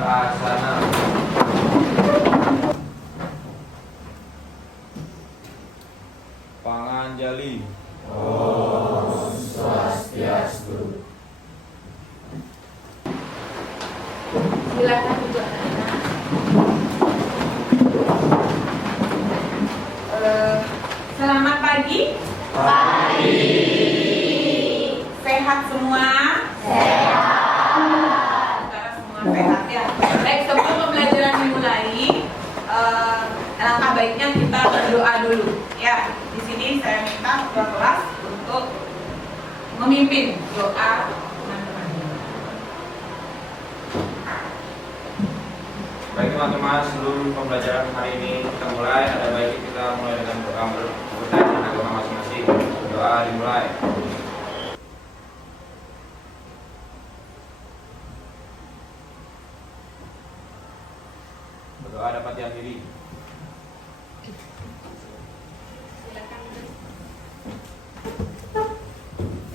asana. Panganjali. Om Swastiastu. Silakan duduk anak-anak. Selamat pagi. Pagi. Sehat semua? Sehat. Saudara semua sehat ya. Baik, sebelum pembelajaran dimulai, alangkah baiknya kita berdoa dulu. Ya, di sini saya minta ketua kelas untuk memimpin doa teman-teman. Baik teman-teman, sebelum pembelajaran hari ini kita mulai, ada baiknya kita mulai dengan doa berkaitan dengan agama masing-masing. Doa dimulai. Berdoa dapat diakhiri. Silakan.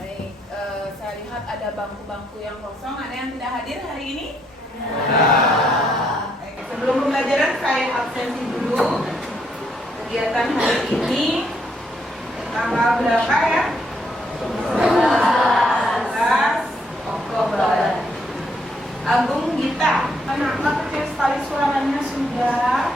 Baik, saya lihat ada bangku-bangku yang kosong. Ada yang tidak hadir hari ini? Baik, sebelum pembelajaran saya absensi dulu. Kegiatan hari ini tanggal berapa ya? 11 Oktober. Agung Gita, kenapa kecil sekali suaranya sudah?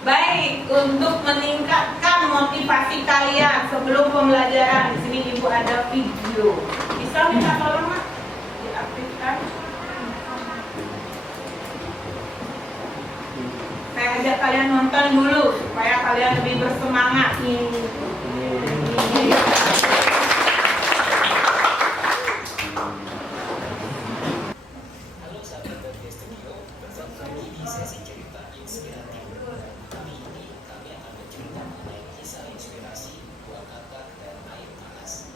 Baik, untuk meningkatkan motivasi kalian sebelum pembelajaran, di sini Ibu ada video. Bisa minta tolong Mak diaktifkan? Saya ajak kalian nonton dulu supaya kalian lebih bersemangat. Halo sahabat Podcast Studio, bertemu lagi di sesi cerita inspiratif. Kali ini kami akan bercerita mengenai kisah inspirasi buah kakak dan air panas.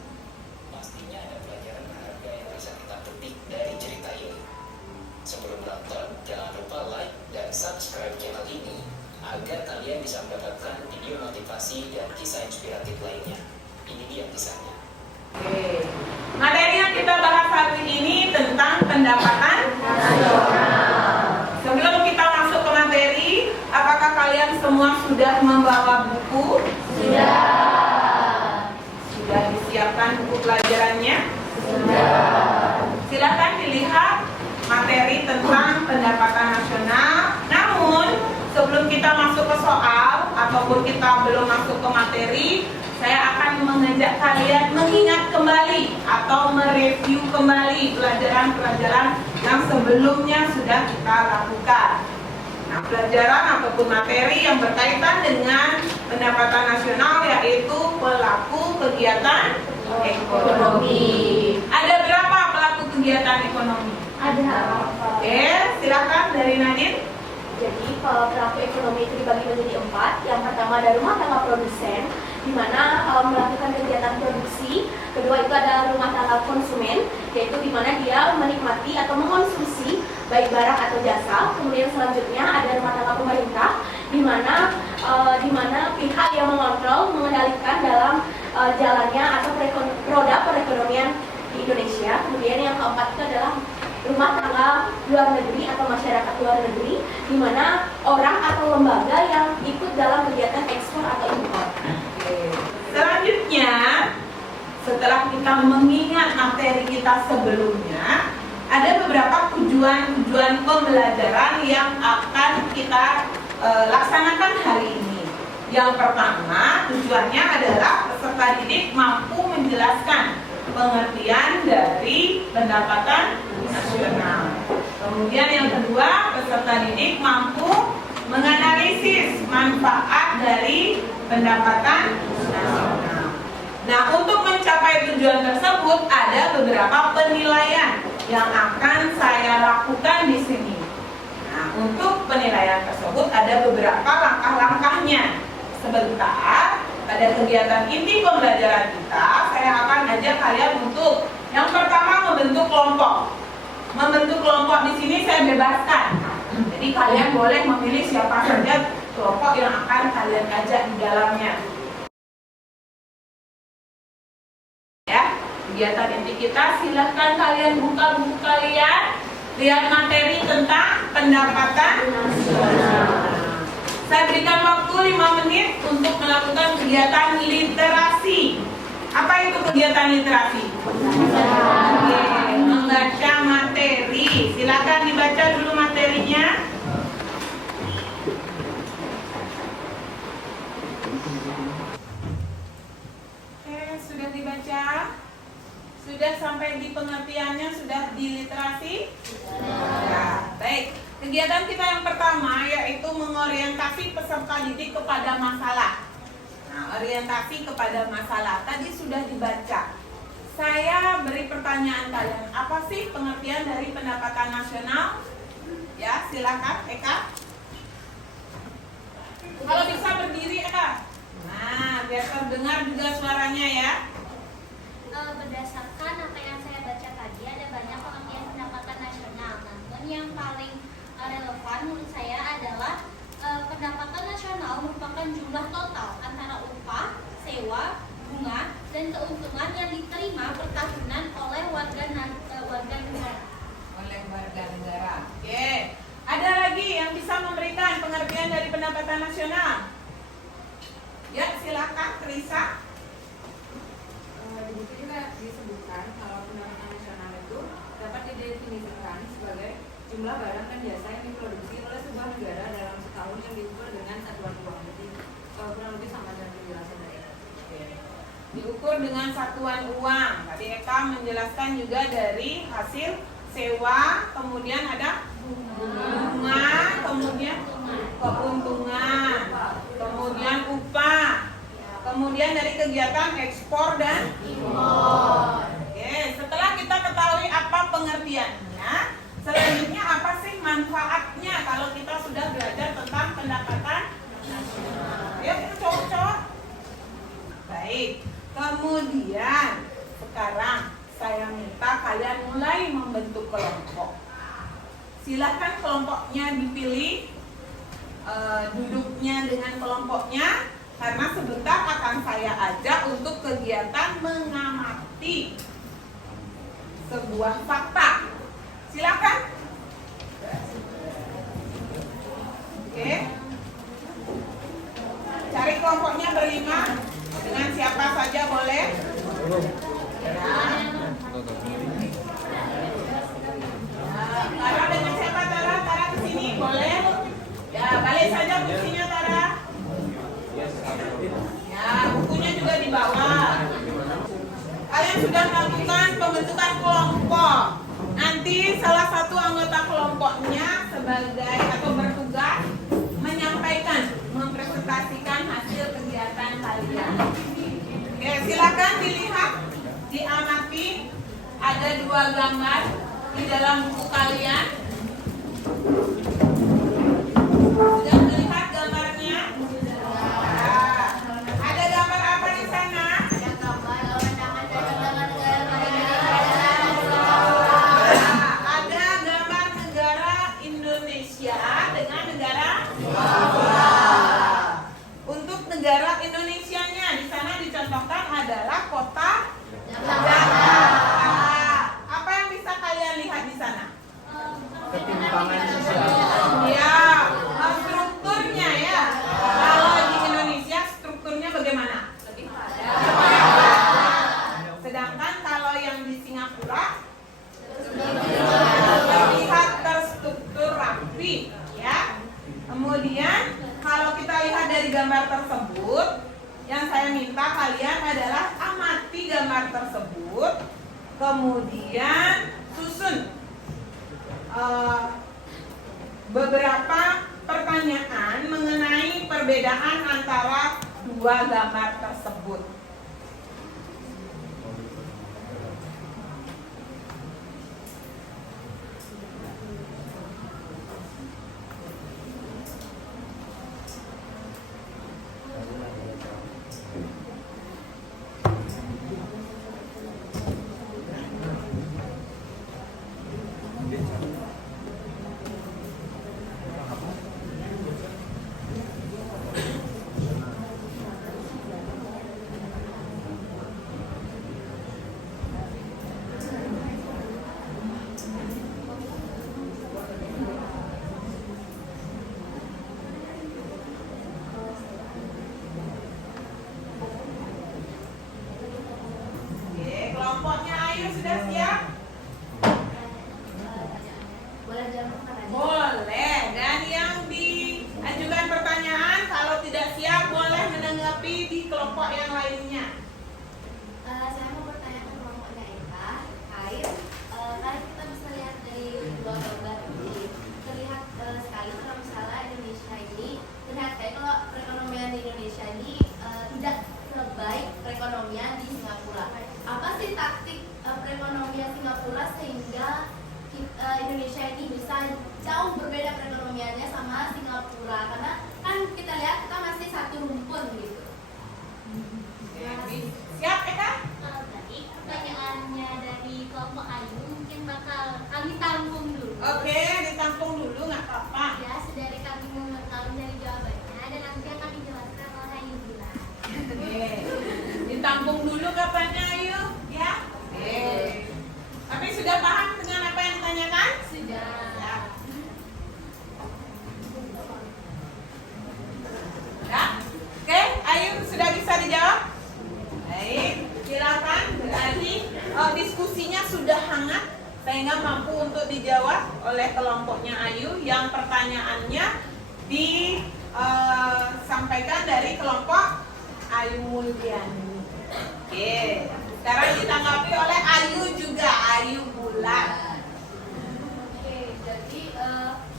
Pastinya ada pelajaran berharga yang bisa kita petik dari cerita ini. Sebelum nonton, jangan lupa like dan subscribe channel ini agar kalian bisa mendapatkan video motivasi dan kisah inspiratif lainnya. Ini dia kisahnya. Oke. Materi yang kita bahas hari ini tentang pendapatan nasional. Sebelum kita masuk ke materi, apakah kalian semua sudah membawa buku? Sudah. Sudah disiapkan buku pelajarannya? Sudah. Silakan dilihat materi tentang pendapatan nasional. Namun, sebelum kita masuk ke soal ataupun kita belum masuk ke materi, saya akan mengajak kalian mengingat kembali atau mereview kembali pelajaran-pelajaran yang sebelumnya sudah kita lakukan. Nah, pelajaran ataupun materi yang berkaitan dengan pendapatan nasional yaitu pelaku kegiatan ekonomi. Ada berapa pelaku kegiatan ekonomi? Ada. Oke, silakan dari Nadine. Jadi pelaku ekonomi itu dibagi menjadi 4. Yang pertama ada rumah tangga produsen, di mana melakukan kegiatan produksi. Kedua itu adalah rumah tangga konsumen, yaitu di mana dia menikmati atau mengkonsumsi baik barang atau jasa. Kemudian selanjutnya ada rumah tangga pemerintah, di mana pihak yang mengontrol, mengendalikan dalam jalannya atau roda perekonomian di Indonesia. Kemudian yang keempat itu adalah rumah tangga luar negeri atau masyarakat luar negeri, di mana orang atau lembaga yang ikut dalam kegiatan ekspor atau impor. Selanjutnya, setelah kita mengingat materi kita sebelumnya, ada beberapa tujuan pembelajaran yang akan kita laksanakan hari ini. Yang pertama, tujuannya adalah peserta didik mampu menjelaskan pengertian dari pendapatan nasional. Kemudian yang kedua, peserta didik mampu menganalisis manfaat dari pendapatan nasional. Nah, untuk mencapai tujuan tersebut ada beberapa penilaian yang akan saya lakukan di sini. Nah, untuk penilaian tersebut ada beberapa langkah-langkahnya. Sebentar, pada kegiatan inti pembelajaran kita, saya akan ajak kalian untuk yang pertama membentuk kelompok. Membentuk kelompok di sini saya bebaskan. Jadi kalian boleh memilih siapa saja kelompok yang akan kalian ajak di dalamnya. Ya, kegiatan inti kita. Silahkan kalian buka buku kalian, lihat materi tentang pendapatan nasional. Saya berikan waktu 5 menit untuk melakukan kegiatan literasi. Apa itu kegiatan literasi? Membaca materi. Silakan dibaca dulu materinya. Oke, sudah dibaca? Sudah sampai di pengertiannya? Sudah di literasi? Ya, baik. Kegiatan kita yang pertama yaitu mengorientasi peserta didik kepada masalah. Nah, orientasi kepada masalah tadi sudah dibaca. Saya beri pertanyaan kalian, apa sih pengertian dari pendapatan nasional? Ya, silakan Eka. Kalau bisa berdiri Eka. Nah, biar terdengar juga suaranya ya. Berdasarkan apa yang saya baca tadi, ada banyak pengertian pendapatan nasional. Namun yang paling relevan menurut saya adalah pendapatan nasional merupakan jumlah total antara upah, sewa, bunga, dan keuntungan yang diterima per tahunan oleh warga negara. Oke. Ada lagi yang bisa memberikan pengertian dari pendapatan nasional? Ya, silakan Teresa. Di buku juga disebutkan kalau pendapatan nasional itu dapat didefinisikan sebagai jumlah barang dan jasa yang diproduksi oleh sebuah negara dalam setahun yang diukur dengan satuan uang. Jadi kurang lebih sama dengan penjelasan dari Eka. Diukur dengan satuan uang. Tadi Eka menjelaskan juga dari hasil sewa, kemudian ada bunga, kemudian keuntungan, kemudian upah, kemudian dari kegiatan ekspor dan impor. Oke, setelah kita ketahui apa pengertiannya, selanjutnya apa sih manfaatnya kalau kita sudah belajar tentang pendapatan nasional? Ya, kita cowok-cowok. Baik, kemudian sekarang saya minta kalian mulai membentuk kelompok. Silakan kelompoknya dipilih, duduknya dengan kelompoknya, karena sebentar akan saya ajak untuk kegiatan mengamati sebuah fakta. Silakan. Oke. Cari kelompoknya berlima, dengan siapa saja boleh. Tara dengan siapa Tara? Tara kesini boleh. Ya, balik saja kursinya Tara. Ya, bukunya juga dibawa. Kalian sudah melakukan pembentukan kelompok. Nanti salah satu anggota kelompoknya sebagai atau bertugas menyampaikan, mempresentasikan hasil kegiatan kalian. Oke, silakan dilihat, diamati. Ada 2 gambar di dalam buku kalian. Sudah melihat gambarnya? Nah, ada gambar apa di sana? Ada gambar negara Indonesia dengan negara Untuk negara Indonesianya di sana dicontohkan adalah kota Jakarta. Apa yang bisa kalian lihat di sana? Ketimpangan sosial. Ya, strukturnya ya. Kalau di Indonesia strukturnya bagaimana? Lebih padat. Sedangkan kalau yang di Singapura terlihat terstruktur rapi, ya. Kemudian kalau kita lihat dari gambar tersebut, yang saya minta kalian adalah amati gambar tersebut, kemudian susun beberapa pertanyaan mengenai perbedaan antara 2 gambar tersebut. lainnya. Saya mau bertanya ke kelompok daerah terkait kan kita bisa lihat dari dua gambar ini terlihat sekali kalau misalnya Indonesia ini terlihat kayak kalau perekonomian di Indonesia ini tidak sebaik perekonomian di Singapura. Apa sih taktik perekonomian Singapura sehingga Indonesia ini bisa jauh berbeda perekonomiannya sama Singapura? Karena kan kita lihat kita masih satu rumpun gitu. Siap, Eka? Baik, pertanyaannya dari kelompok Ayu mungkin bakal kami tampung dulu. Oke, ditampung dulu, nggak apa-apa. Ya, sedari kami mengetahui dari jawabannya dan nanti akan dijelaskan oleh Ayu Bulan. Oke, ditampung dulu katanya, Ayu, ya? Oke. Tapi sudah paham dengan apa yang ditanyakan? Sudah. Ya? Oke, Ayu sudah bisa dijawab? Baik, silakan. Berarti diskusinya sudah hangat sehingga mampu untuk dijawab oleh kelompoknya Ayu yang pertanyaannya disampaikan dari kelompok Ayu Muldiani. Oke, sekarang ditanggapi oleh Ayu juga, Ayu Bulan. Oke, jadi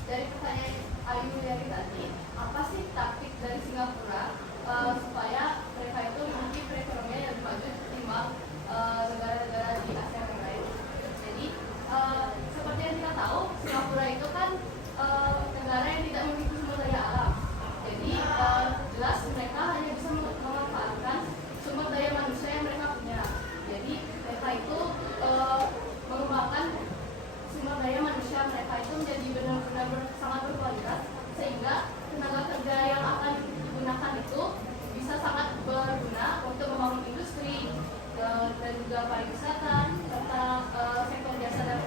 dari pertanyaan Ayu dari tadi, apa sih taktik dari Singapura supaya mereka itu memiliki perekonomian yang lebih maju ketimbang negara-negara di Asia yang lain? Jadi seperti yang kita tahu, Singapura itu kan negara yang tidak memiliki sumber daya alam. Jadi jelas mereka hanya bisa memanfaatkan sumber daya manusia yang mereka punya. Jadi mereka itu mengembangkan sumber daya manusia mereka itu menjadi benar-benar sangat berkualitas sehingga tenaga kerja yang akan digunakan itu bisa sangat berguna untuk membangun industri dan juga pariwisata serta sektor jasa dan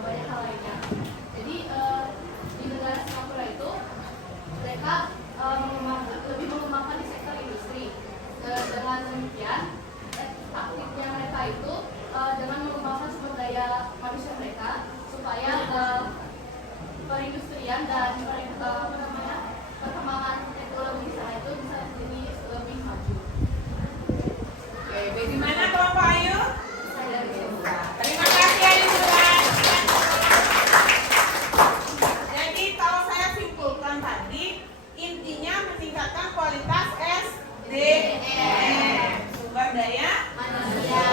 banyak hal lainnya. Jadi di negara Singapura itu mereka lebih mengembangkan di sektor industri. Dengan demikian taktiknya mereka itu dengan mengembangkan sumber daya manusia mereka supaya perindustrian dan perkembangan teknologi di sana itu bisa jadi lebih maju. Oke, bagaimana kelompok Ayu? Terima kasih Ayu Bulan. Jadi kalau saya simpulkan tadi, intinya meningkatkan kualitas SDM, sumber daya manusia.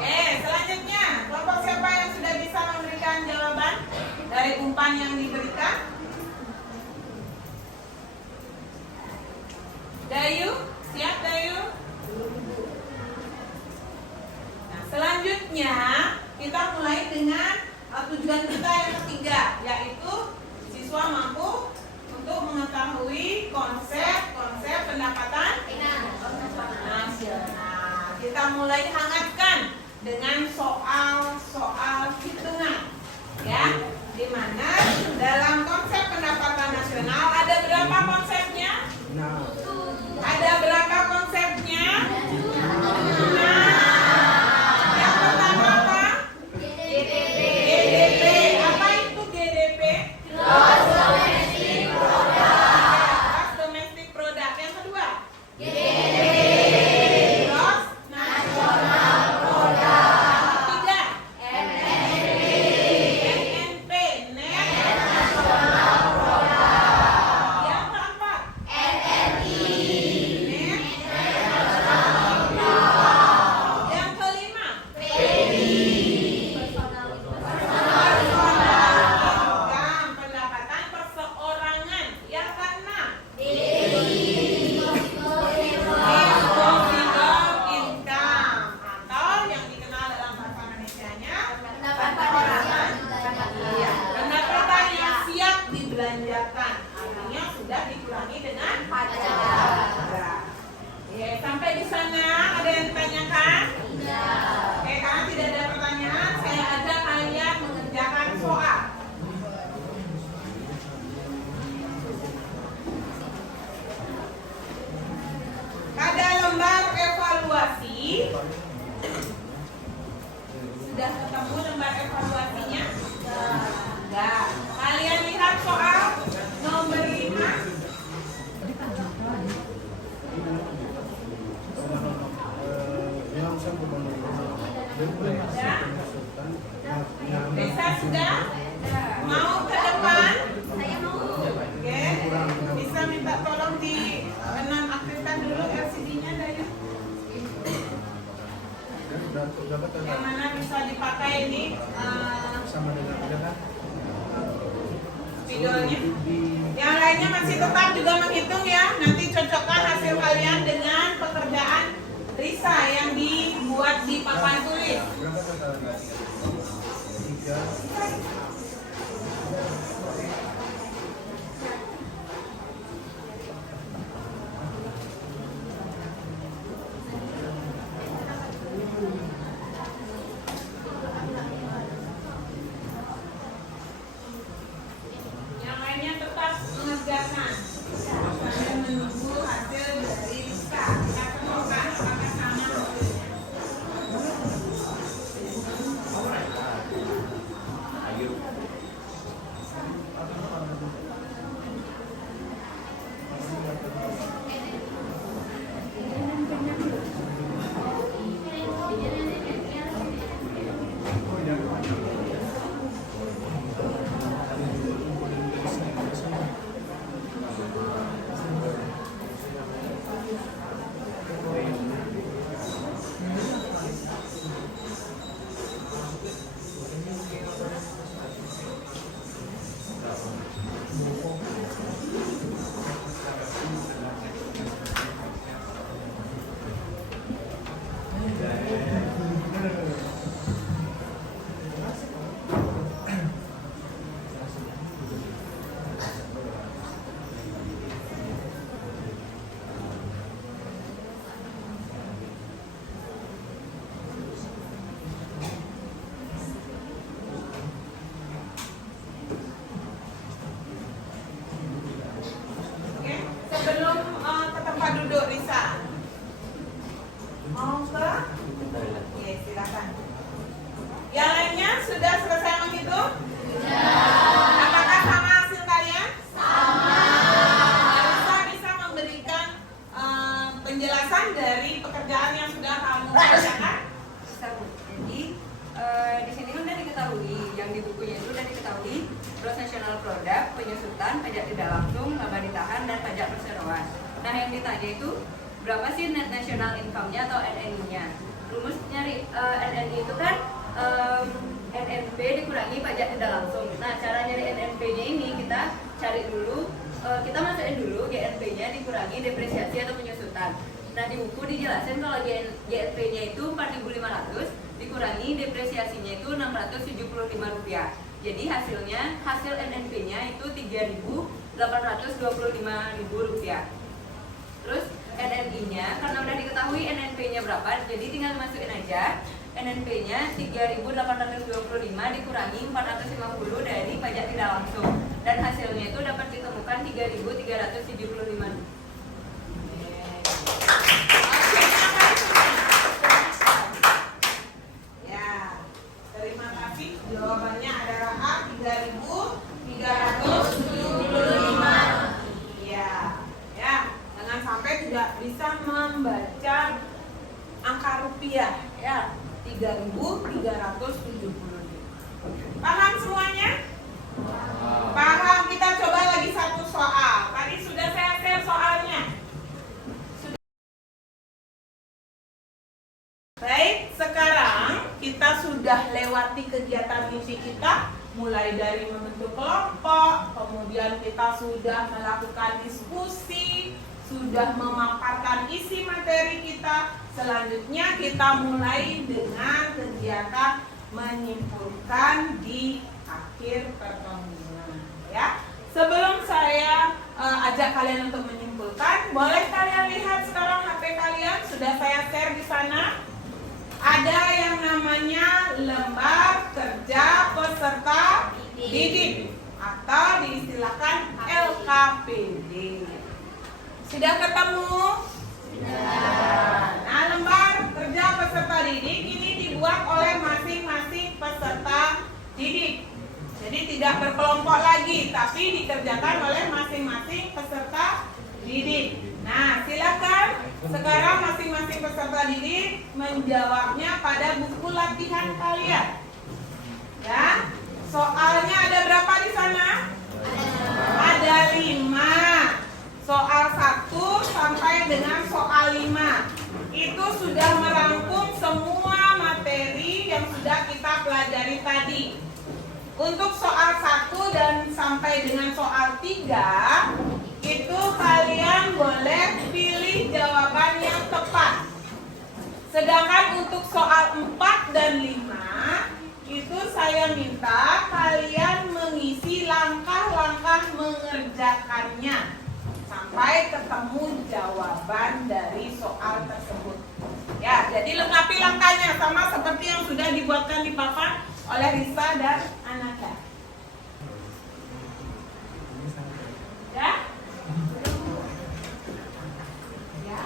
Oke, selanjutnya kelompok siapa yang sudah bisa memberikan jawaban dari umpan yang diberikan? Dayu, siap Dayu? Nah, selanjutnya kita mulai dengan tujuan kita yang ketiga, yaitu siswa mampu untuk mengetahui konsep pendapatan nasional. Kita mulai hangatkan dengan soal-soal hitungan, ya, di mana dalam konsep pendapatan nasional ada berapa konsepnya? Ada berapa konsepnya? Yang pertama apa? GDP. Apa itu GDP? Gross Domestic Product. Yang kedua? Gross National Product. Ketiga? NNP. Net National Product. Yang keempat? Yang kelima, income, pendapatan perseorangan. Yang keenam, disposable income, atau yang dikenal dalam bahasa Indonesianya pendapatan yang siap dibelanjakan. Artinya sudah dikurangi dengan pajak. Oke, sampai di sana ada yang ditanyakan? Oke, karena tidak ada pertanyaan, saya ajak kalian mengerjakan soal. Pada lembar evaluasi, sudah ketemu lembar evaluasinya? Enggak. Kalian lihat soal nomor 5. Bisa sudah? Mau ke depan? Saya mau. Oke. Bisa minta tolong di nonaktifkan dulu LCD-nya Dayu. Yang mana bisa dipakai ini videonya. Yang lainnya masih tetap juga menghitung ya. Nanti cocokkan hasil kalian dengan pekerjaan Risa yang dibuat di papan tulis. Yang lainnya tetap mengerjakan. Sambil menunggu hasil dari Risa. Kita temukan apakah sama hasilnya. Ayo. Oke, sebelum ke tempat duduk Risa, mau ke? Oke, silakan. Yang lainnya sudah selesai menghitung? Apakah sama hasil kalian? Sama. Risa bisa memberikan penjelasan dari pekerjaan yang sudah kamu kerjakan? Bisa, Bu. Jadi di sini udah diketahui, yang di bukunya itu udah diketahui gross national product, penyusutan, pajak tidak langsung, laba ditahan, dan pajak perseroan. Nah, yang ditanya itu berapa sih net national income-nya atau NNI-nya? Rumus nyari NNI itu kan NNP dikurangi pajak tidak langsung. Nah, cara nyari NNP-nya ini kita cari dulu, kita masukin dulu GNP-nya dikurangi depresiasi atau penyusutan. Nah, di buku dijelasin kalau GNP-nya itu 4.500 dikurangi depresiasinya itu Rp675. Jadi hasil NNP-nya itu Rp3.825.000. Terus NNI-nya karena udah diketahui NNP-nya berapa, jadi tinggal masukin aja. NNP-nya 3.825 dikurangi 450 dari pajak tidak langsung, dan hasilnya itu dapat ditemukan 3.375. Ya, terima kasih. Jawabannya adalah A, 3.375. Ya, ya. Jangan sampai tidak bisa membaca angka rupiah. Ya, 3.375. Paham semuanya? Paham. Kita coba lagi satu soal. Tadi sudah saya share soalnya. Baik, sekarang kita sudah lewati kegiatan misi kita, mulai dari membentuk kelompok, kemudian kita sudah melakukan diskusi, sudah memaparkan isi materi kita. Selanjutnya kita mulai dengan kegiatan menyimpulkan di akhir pertemuan, ya. Sebelum saya ajak kalian untuk menyimpulkan, boleh kalian lihat sekarang HP kalian, sudah saya share di sana. Ada yang namanya lembar kerja peserta didik atau diistilahkan LKPD. Sudah ketemu? Sudah. Nah, lembar kerja peserta didik ini dibuat oleh masing-masing peserta didik. Jadi tidak berkelompok lagi, tapi dikerjakan oleh masing-masing peserta didik. Nah, silakan sekarang masing-masing peserta peserta didik menjawabnya pada buku latihan kalian. Ya, soalnya ada berapa di sana? Ada 5. Soal 1 sampai dengan soal 5 itu sudah merangkum semua materi yang sudah kita pelajari tadi. Untuk soal 1 dan sampai dengan soal 3 itu kalian boleh pilih jawaban yang tepat. Sedangkan untuk soal 4 dan 5 itu saya minta kalian mengisi langkah-langkah mengerjakannya sampai ketemu jawaban dari soal tersebut. Ya, jadi lengkapi langkahnya sama seperti yang sudah dibuatkan di papan oleh Risa dan Anaka. Ya? Ya.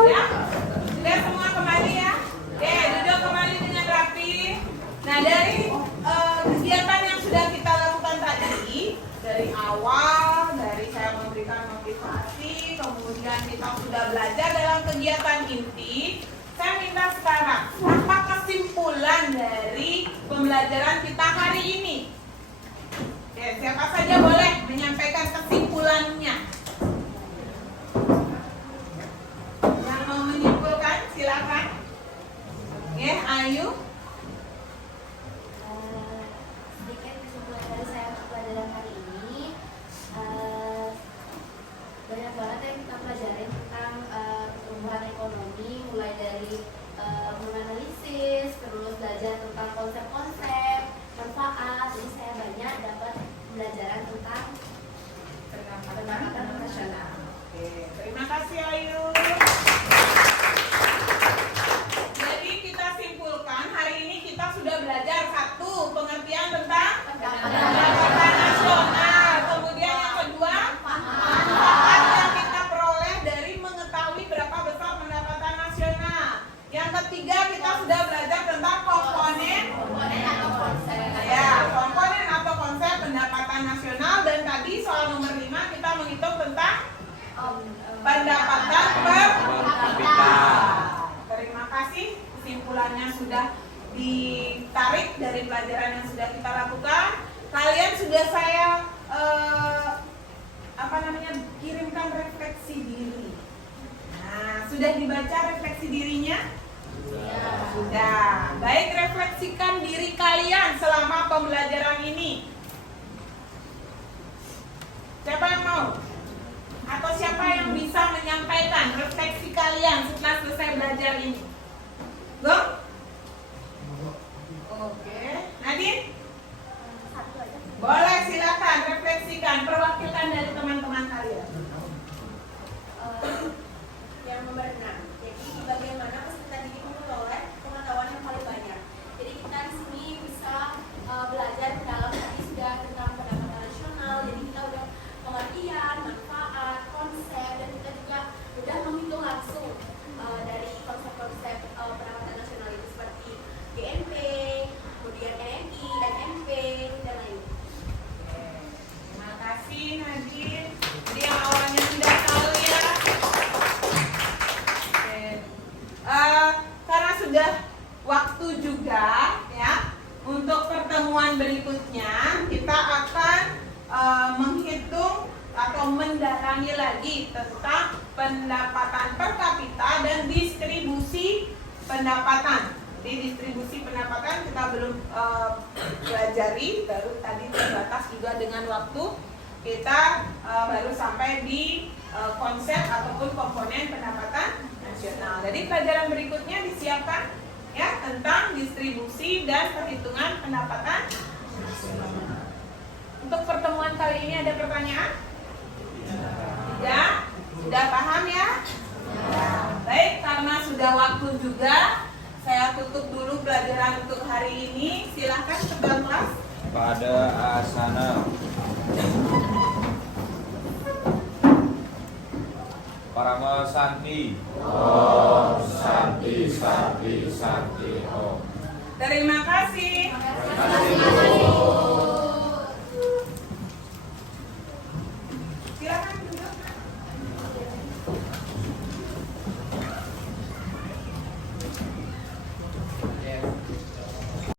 Ya, sudah semua kembali ya. Oke, duduk kembali dengan rapi. Nah, dari kegiatan yang sudah kita lakukan tadi, dari awal, dari saya memberikan motivasi, kemudian kita sudah belajar dalam kegiatan inti. Saya minta sekarang, apa kesimpulan dari pembelajaran kita hari ini? Oke, siapa saja boleh menyampaikan kesimpulannya. Yang mau menyimpulkan, silakan. Oke, Ayu. Sedikit kesimpulan dari saya untuk pelajaran hari ini, banyak banget yang kita pelajari tentang pertumbuhan ekonomi, mulai dari menganalisis, terus belajar tentang konsep-konsep, manfaat. Jadi saya banyak dapat pelajaran tentang pendapatan nasional. Oke, terima kasih Ayu. Jadi kita simpulkan hari ini kita sudah belajar 1, pengertian tentang pendapatan nasional. Kemudian yang kedua, manfaat yang kita peroleh dari mengetahui berapa besar pendapatan nasional. Yang ketiga kita sudah belajar tentang komponen atau konsep. Ya, komponen atau konsep pendapatan nasional, dan tadi soal nomor 5 kita menghitung tentang pendapatan per kapita. Terima kasih, kesimpulannya sudah ditarik dari pelajaran yang sudah kita lakukan. Kalian sudah saya kirimkan refleksi diri. Nah, sudah dibaca refleksi dirinya? Sudah. Baik, refleksikan diri kalian selama pembelajaran ini. Siapa yang mau? Atau siapa yang bisa menyampaikan refleksi kalian setelah selesai belajar ini? Go? Oke. Nadine? Boleh, silakan refleksikan, perwakilan dari teman-teman kalian. Yang nomor 6. Jadi bagaimana peserta didik memperoleh pengetahuan yang paling banyak. Jadi kita di sini bisa belajar dalam tadi sudah tentang pendapatan nasional. Jadi kita udah pengertian, manfaat, konsep, dan kita juga udah menghitung langsung dari konsep-konsep pendapatan nasional itu seperti GNP, kemudian NMI, NMP, dan lain. Terima kasih Nadine. Jadi yang awalnya tidak tahu ya. Karena sudah waktu juga ya, untuk pertemuan berikutnya kita akan menghitung atau mendalami lagi tentang pendapatan per kapita dan distribusi pendapatan. Di distribusi pendapatan kita belum pelajari, baru tadi terbatas juga dengan waktu. Kita baru sampai di konsep ataupun komponen pendapatan nasional. Jadi pelajaran berikutnya disiapkan ya tentang distribusi dan perhitungan pendapatan nasional. Untuk pertemuan kali ini ada pertanyaan? Ya, sudah paham ya? Baik, karena sudah waktu juga, saya tutup dulu pelajaran untuk hari ini. Silahkan ke dalam kelas. Pada asana. Parama Santi. Om Santi Santi Santi Om. Terima kasih. Terima kasih, Bu.